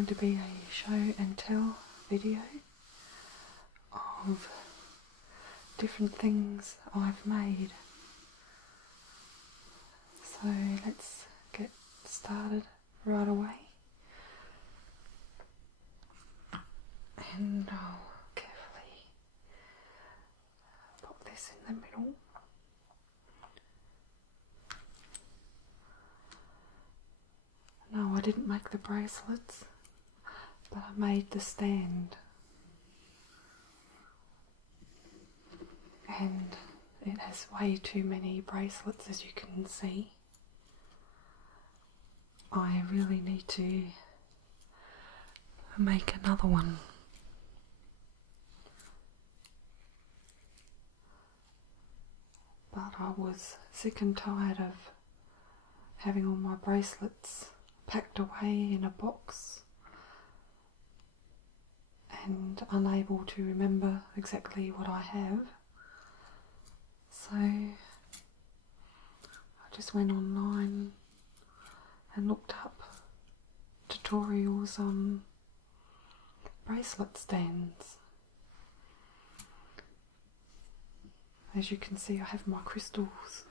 going to be a show and tell video of different things I've made. So let's get started right away. And I'll carefully pop this in the middle. No, I didn't make the bracelets, but I made the stand. And it has way too many bracelets, as you can see. I really need to make another one. But I was sick and tired of having all my bracelets packed away in a box and unable to remember exactly what I have. So I just went online and looked up tutorials on bracelet stands. As you can see, I have my crystals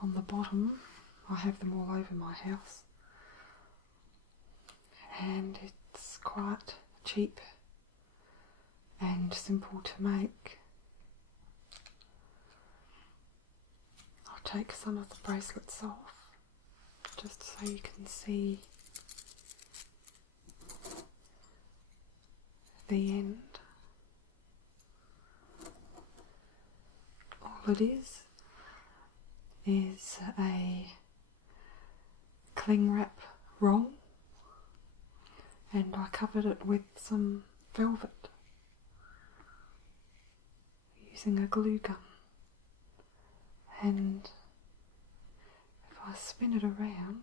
on the bottom. I have them all over my house. And it's quite cheap and simple to make. I'll take some of the bracelets off just so you can see the end. All it is a cling wrap roll, and I covered it with some velvet using a glue gun. And if I spin it around,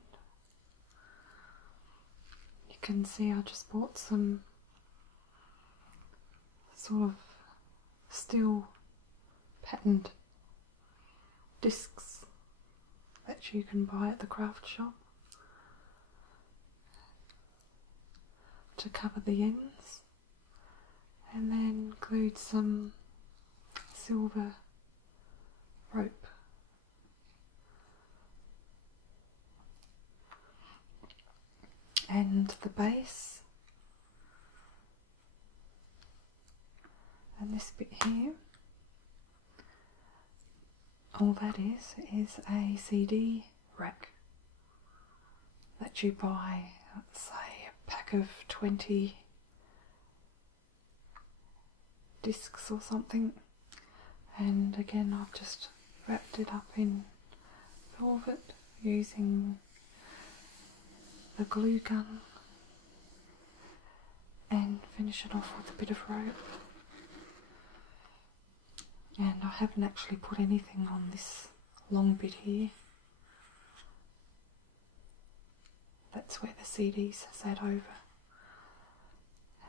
you can see I just bought some sort of steel patterned discs that you can buy at the craft shop to cover the ends, and then glued some silver rope. And the base, and this bit here, all that is a CD rack that you buy, say a pack of 20 discs or something. And again, I've just wrapped it up in velvet using the glue gun and finish it off with a bit of rope. And I haven't actually put anything on this long bit here. That's where the CDs sat over.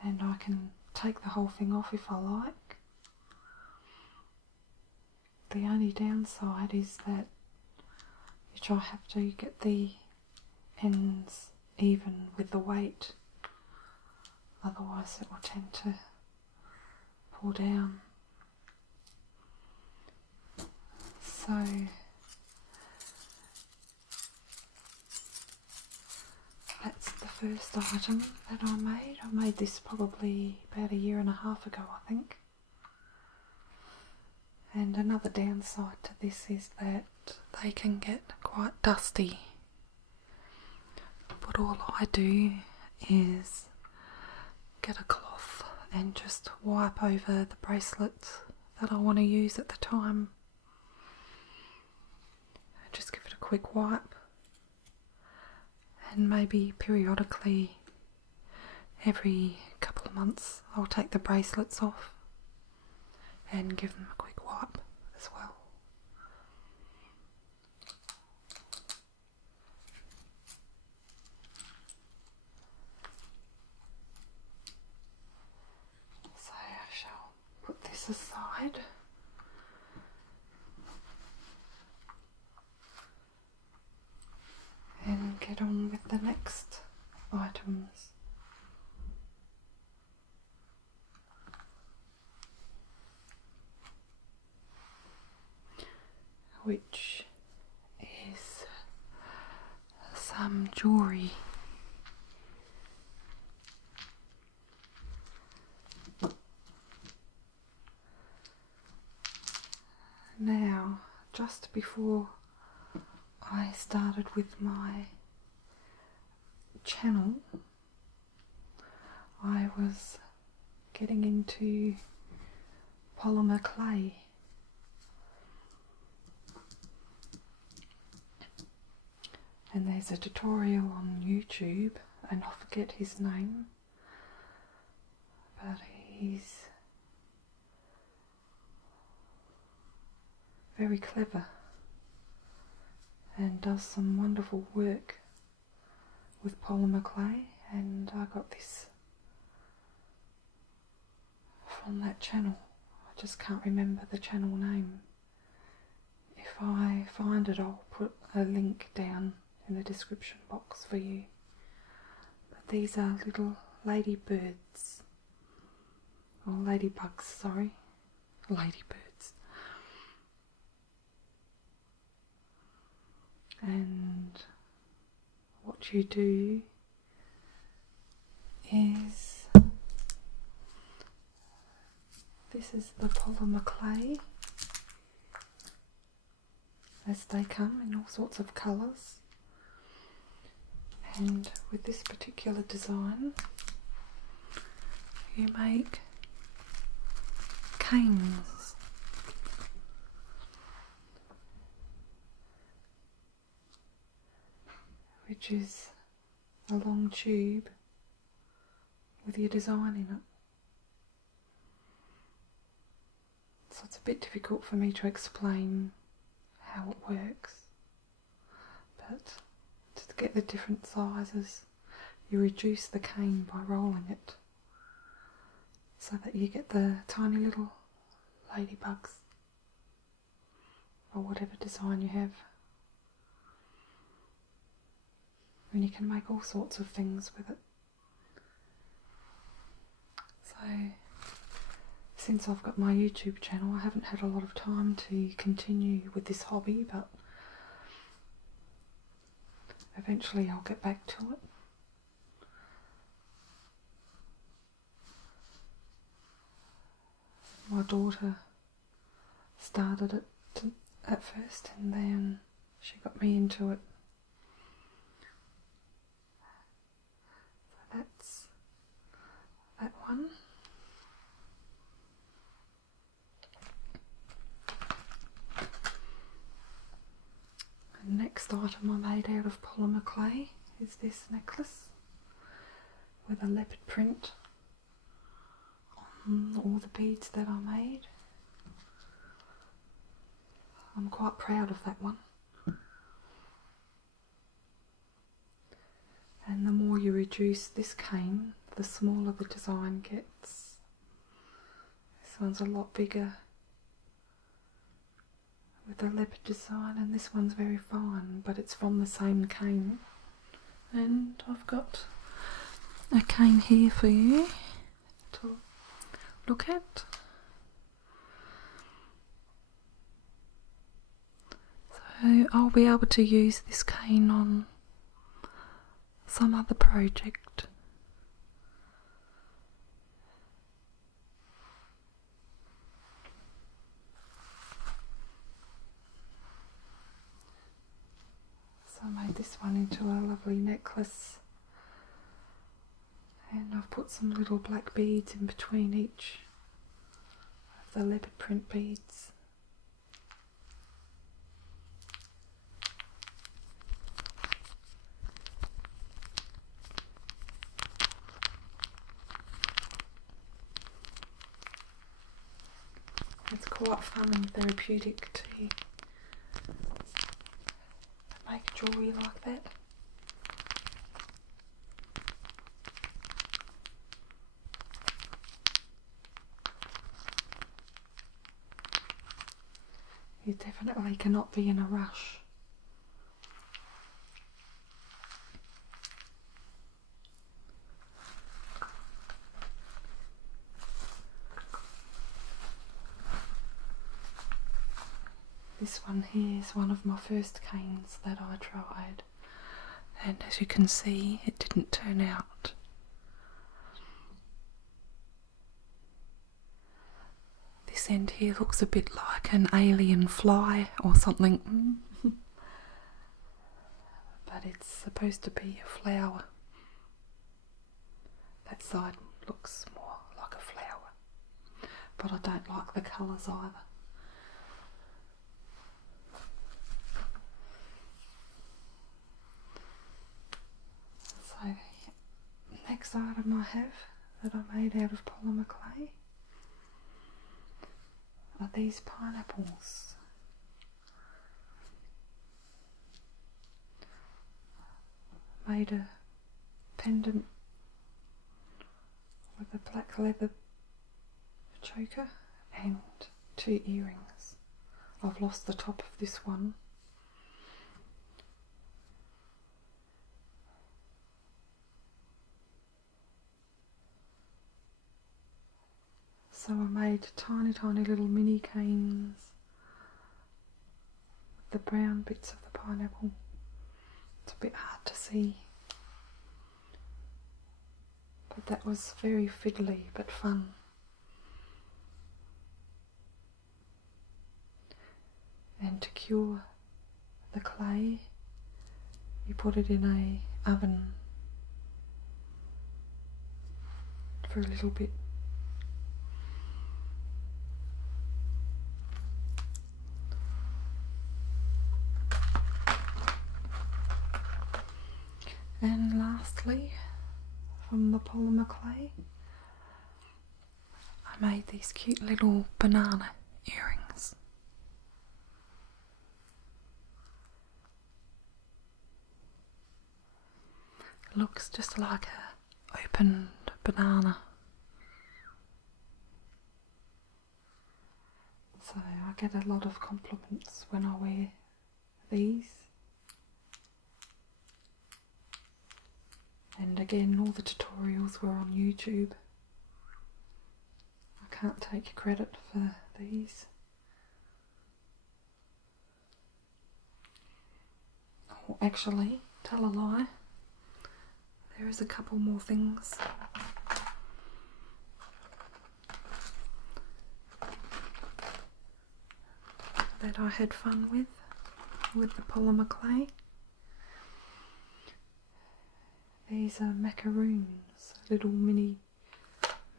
And I can take the whole thing off if I like. The only downside is that I have to get the ends even with the weight, otherwise it will tend to pull down. So that's the first item that I made. I made this probably about 1.5 years ago, I think. And another downside to this is that they can get quite dusty. But all I do is get a cloth and just wipe over the bracelets that I want to use at the time. Just give it a quick wipe, and maybe periodically, every couple of months, I'll take the bracelets off and give them a quick wipe as well. So I shall put this aside. And get on with the next items. which is some jewellery. Now, just before I started with my channel, I was getting into polymer clay. And there's a tutorial on YouTube, and I forget his name, but he's very clever and does some wonderful work with polymer clay, and I got this from that channel. I just can't remember the channel name. If I find it, I'll put a link down in the description box for you. But these are little ladybirds, or ladybugs, sorry, ladybirds. And what you do is, this is the polymer clay as they come in all sorts of colours, and with this particular design you make canes. Which is a long tube with your design in it. So it's a bit difficult for me to explain how it works, but to get the different sizes you reduce the cane by rolling it so that you get the tiny little ladybugs or whatever design you have. And you can make all sorts of things with it. So, since I've got my YouTube channel, I haven't had a lot of time to continue with this hobby, but eventually I'll get back to it. My daughter started it at first, and then she got me into it. That's that one. The next item I made out of polymer clay is this necklace with a leopard print on all the beads that I made. I'm quite proud of that one. And the more you reduce this cane, the smaller the design gets. This one's a lot bigger with the leopard design, and this one's very fine, but it's from the same cane. And I've got a cane here for you to look at. So I'll be able to use this cane on some other project. So I made this one into a lovely necklace, and I've put some little black beads in between each of the leopard print beads. It's quite fun and therapeutic to make jewellery like that. You definitely cannot be in a rush. This one here is one of my first canes that I tried, and as you can see, it didn't turn out. This end here looks a bit like an alien fly or something, but it's supposed to be a flower. That side looks more like a flower, but I don't like the colours either. So the next item I have that I made out of polymer clay are these pineapples. I made a pendant with a black leather choker and 2 earrings. I've lost the top of this one. So I made tiny little mini canes with the brown bits of the pineapple. It's a bit hard to see, but that was very fiddly but fun. And to cure the clay, you put it in a oven for a little bit. And lastly, from the polymer clay, I made these cute little banana earrings. It looks just like an opened banana. So I get a lot of compliments when I wear these. And again, all the tutorials were on YouTube. I can't take credit for these. Oh, actually, tell a lie. There is a couple more things that I had fun with the polymer clay. These are macaroons, little mini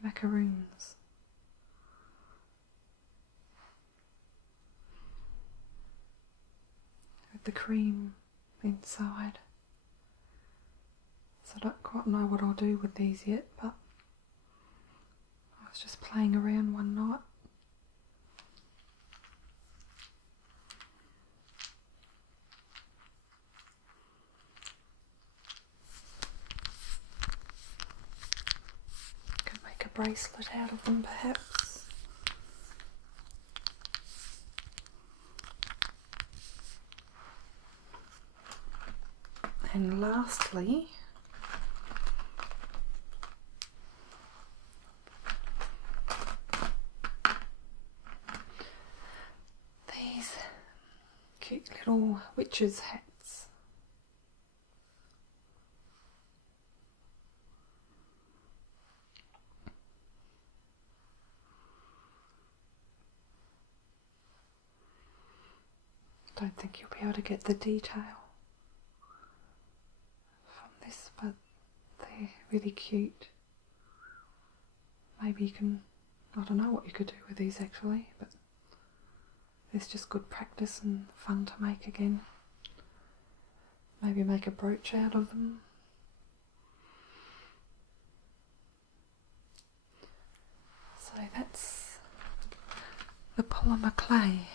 macaroons. With the cream inside. So I don't quite know what I'll do with these yet, but I was just playing around one night. Bracelet out of them perhaps. And lastly, these cute little witches' hats. Don't think you'll be able to get the detail from this, but they're really cute. Maybe you can, I don't know what you could do with these actually, but it's just good practice and fun to make again. Maybe make a brooch out of them. So that's the polymer clay.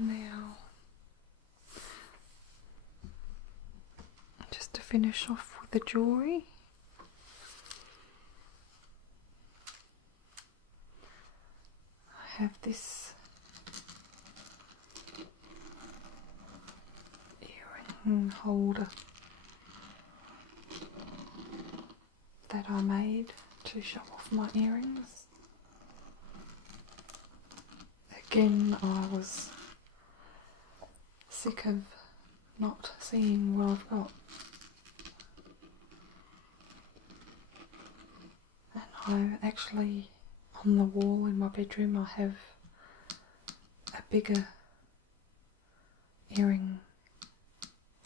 Now, just to finish off with the jewellery, I have this earring holder that I made to show off my earrings. They're Again, I was sick of not seeing what I've got. And I actually, on the wall in my bedroom, I have a bigger earring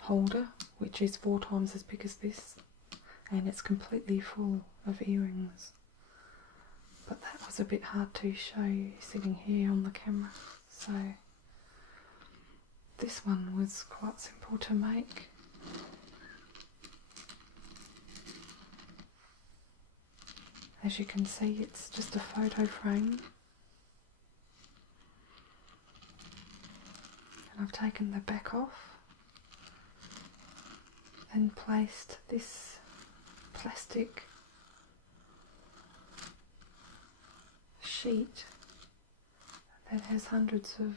holder, which is 4 times as big as this, and it's completely full of earrings. But that was a bit hard to show you sitting here on the camera, so this one was quite simple to make. As you can see, it's just a photo frame, and I've taken the back off and placed this plastic sheet that has hundreds of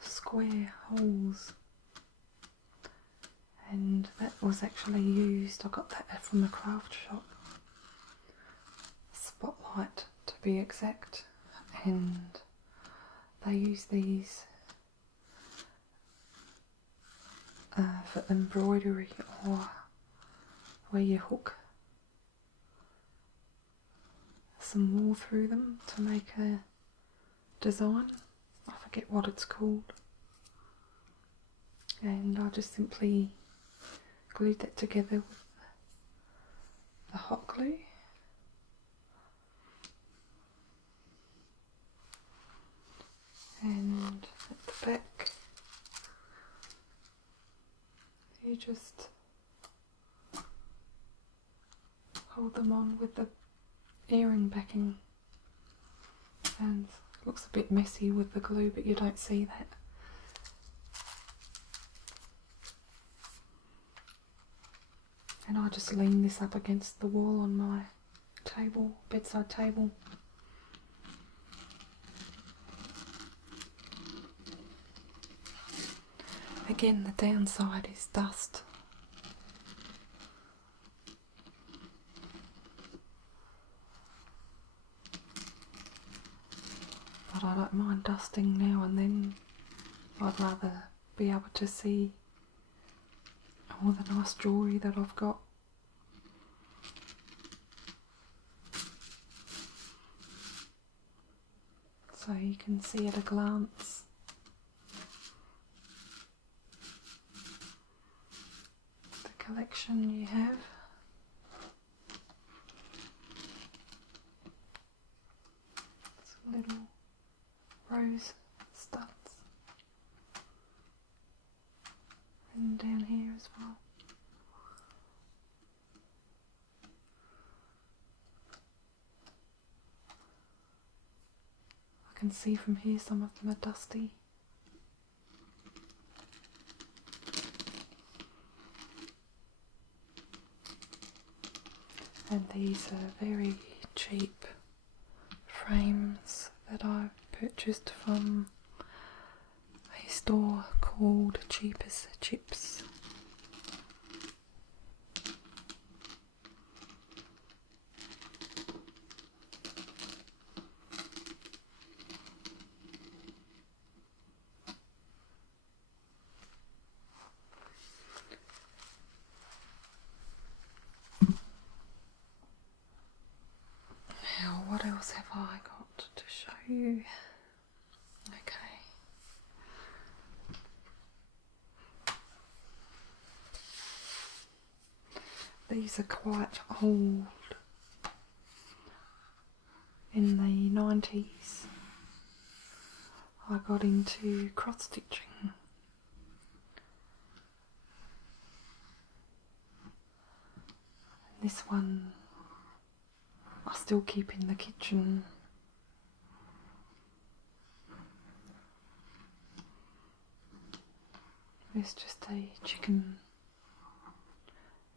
square holes, and that was actually used, I got that from a craft shop, Spotlight to be exact, and they use these for embroidery, or where you hook some wool through them to make a design. I forget what it's called, and I just simply glued that together with the hot glue. And at the back you just hold them on with the earring backing, and it looks a bit messy with the glue, but you don't see that. And I just lean this up against the wall on my table, bedside table. Again, the downside is dust. But I don't mind dusting now and then. I'd rather be able to see all the nice jewellery that I've got. So you can see at a glance the collection you have. Some little rose studs, and down here as well. I can see from here some of them are dusty. And these are very cheap frames that I've purchased from a store called Cheap as Chips. Now, what else have I got to show you? Okay. These are quite old. In the 90s, I got into cross stitching. This one I still keep in the kitchen. It's just a chicken,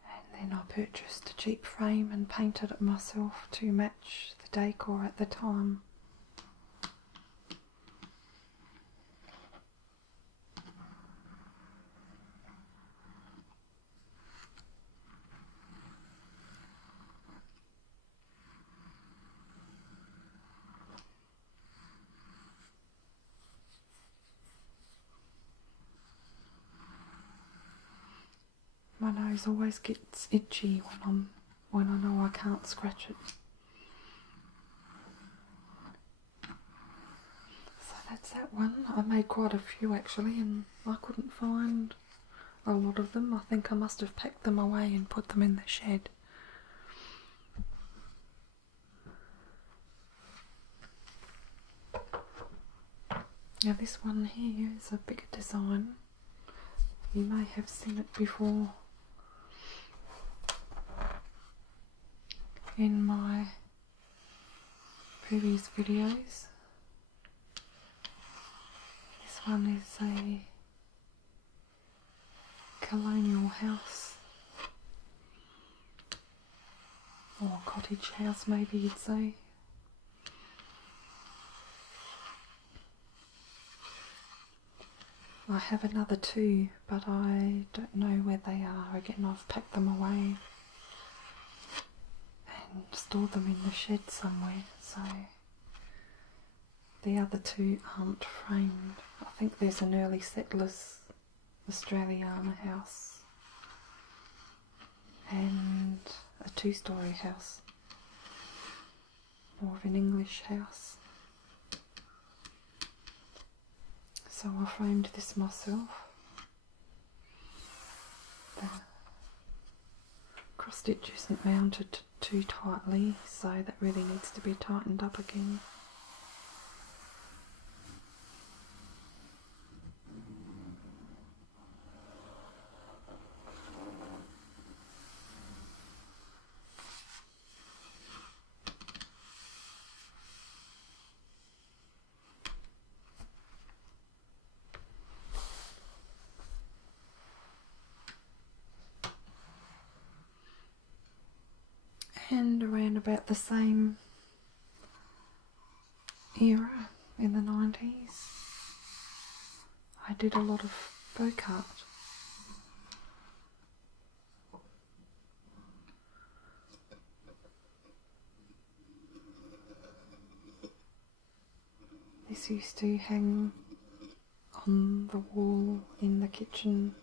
and then I purchased a cheap frame and painted it myself to match the decor at the time. nose always gets itchy when I know I can't scratch it. So that's that one. I made quite a few actually, and I couldn't find a lot of them. I think I must have packed them away and put them in the shed. Now this one here is a bigger design. You may have seen it before in my previous videos. This one is a colonial house, or cottage house maybe you'd say. I have another two, but I don't know where they are. Again, I've packed them away and stored them in the shed somewhere, so the other two aren't framed. I think there's an early settlers Australiana house and a two-storey house, more of an English house. So I framed this myself. The cross stitch isn't mounted too tightly, so that really needs to be tightened up again. And around about the same era in the 90s, I did a lot of folk art. This used to hang on the wall in the kitchen.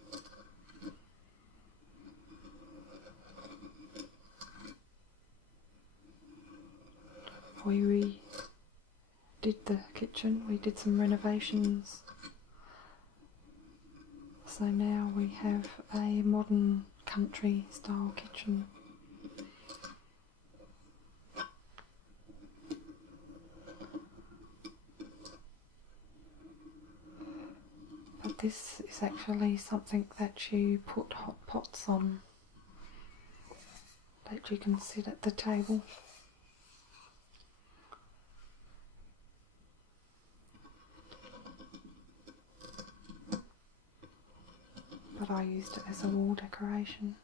We redid the kitchen, we did some renovations, so now we have a modern country style kitchen. But this is actually something that you put hot pots on, that you can sit at the table. But I used it as a wall decoration,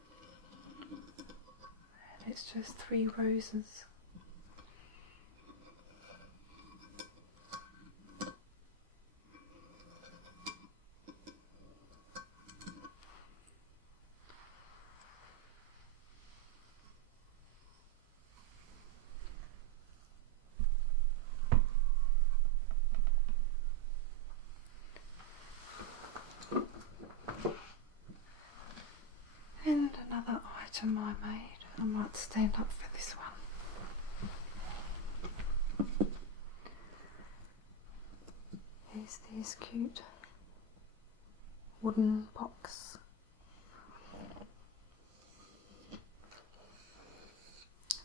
and it's just 3 roses. And another item I made, I might stand up for this one. Here's these cute wooden box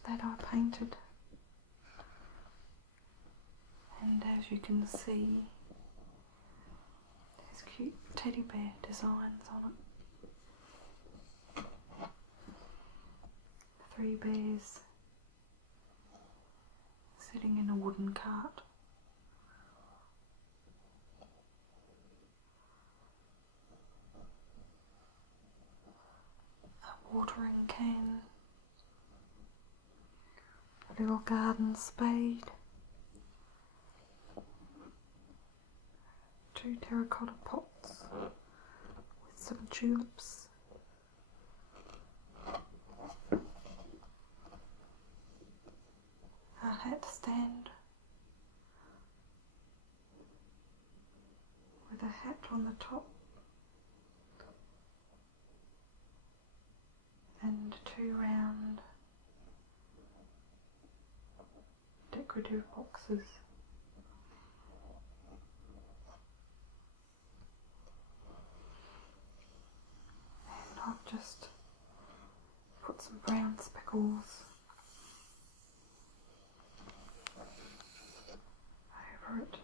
that I painted, and as you can see, there's cute teddy bear designs on it. 3 bears sitting in a wooden cart. A watering can. A little garden spade. 2 terracotta pots with some tulips. A hat stand with a hat on the top. decorative boxes. And I've just put some brown speckles over it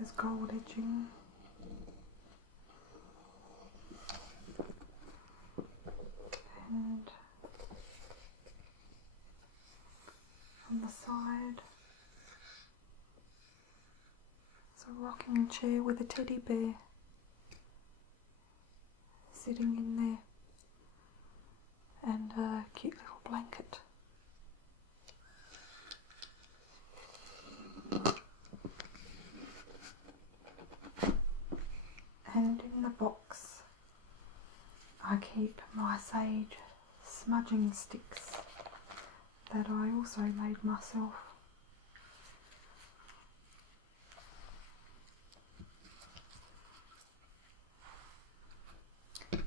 as gold edging. And from the side, it's a rocking chair with a teddy bear sitting in there, and a cute little blanket. And in the box I keep my sage smudging sticks that I also made myself.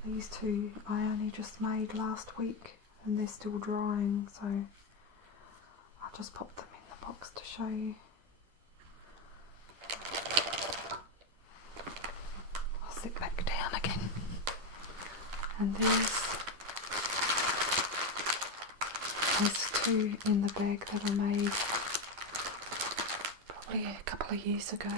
These two I only just made last week and they're still drying, so I'll just pop them in the box to show you. I'll sit back down again. And there's two in the bag that I made probably a couple of years ago.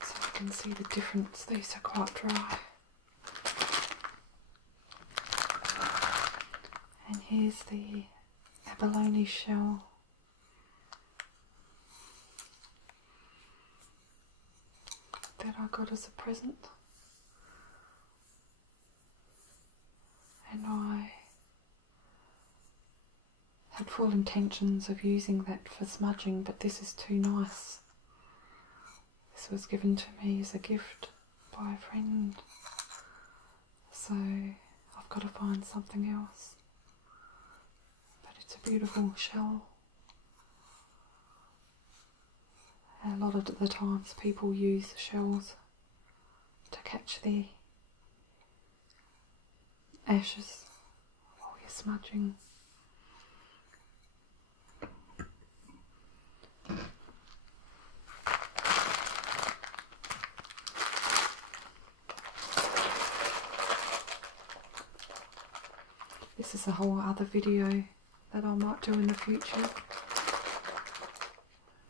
So you can see the difference. These are quite dry. And here's the abalone shell. That I got as a present, and I had full intentions of using that for smudging, but this is too nice. This was given to me as a gift by a friend, so I've got to find something else. But it's a beautiful shell. A lot of the times people use shells to catch the ashes while you're smudging. This is a whole other video that I might do in the future.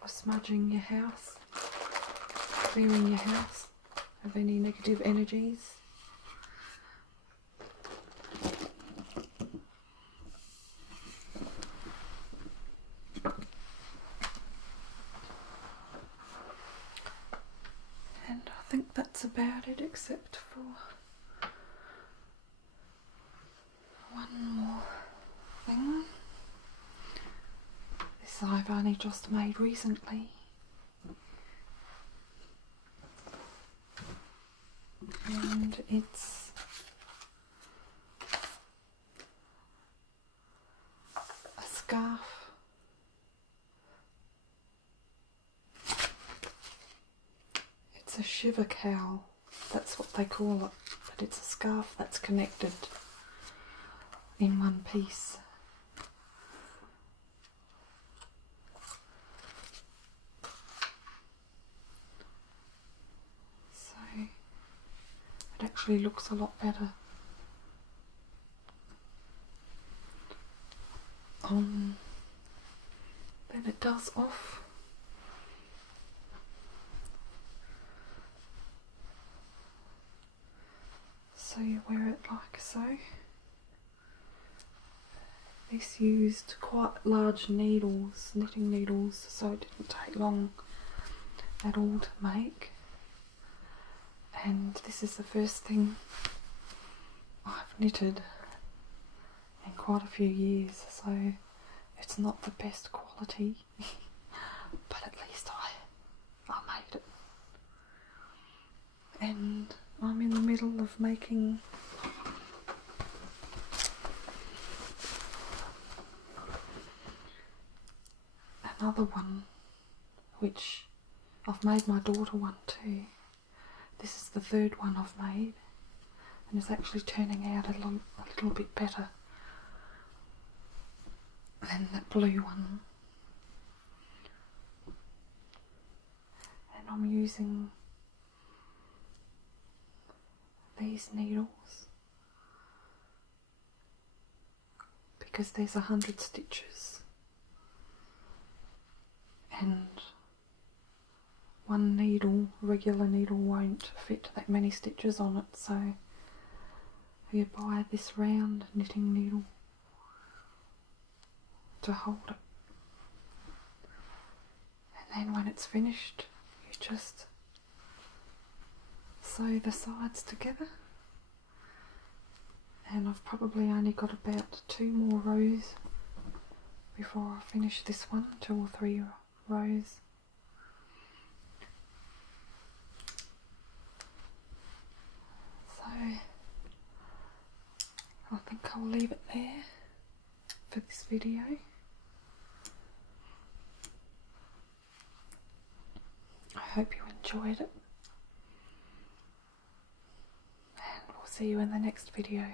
Smudging your house, clearing your house of any negative energies. And I think that's about it, except for one more thing. This I've only just made recently. And it's a scarf. It's a shiver cowl, that's what they call it, but it's a scarf that's connected in one piece. It actually looks a lot better on than it does off. So you wear it like so. This used quite large needles, knitting needles, so it didn't take long at all to make. And this is the first thing I've knitted in quite a few years, so it's not the best quality, but at least I made it. And I'm in the middle of making another one, which I've made my daughter one too. This is the third one I've made, and is actually turning out a little bit better than the blue one. And I'm using these needles because there's 100 stitches and one needle, regular needle, won't fit that many stitches on it, so you buy this round knitting needle to hold it, and then when it's finished you just sew the sides together. And I've probably only got about 2 more rows before I finish this one, 2 or 3 rows. So I think I'll leave it there for this video. I hope you enjoyed it, and we'll see you in the next video.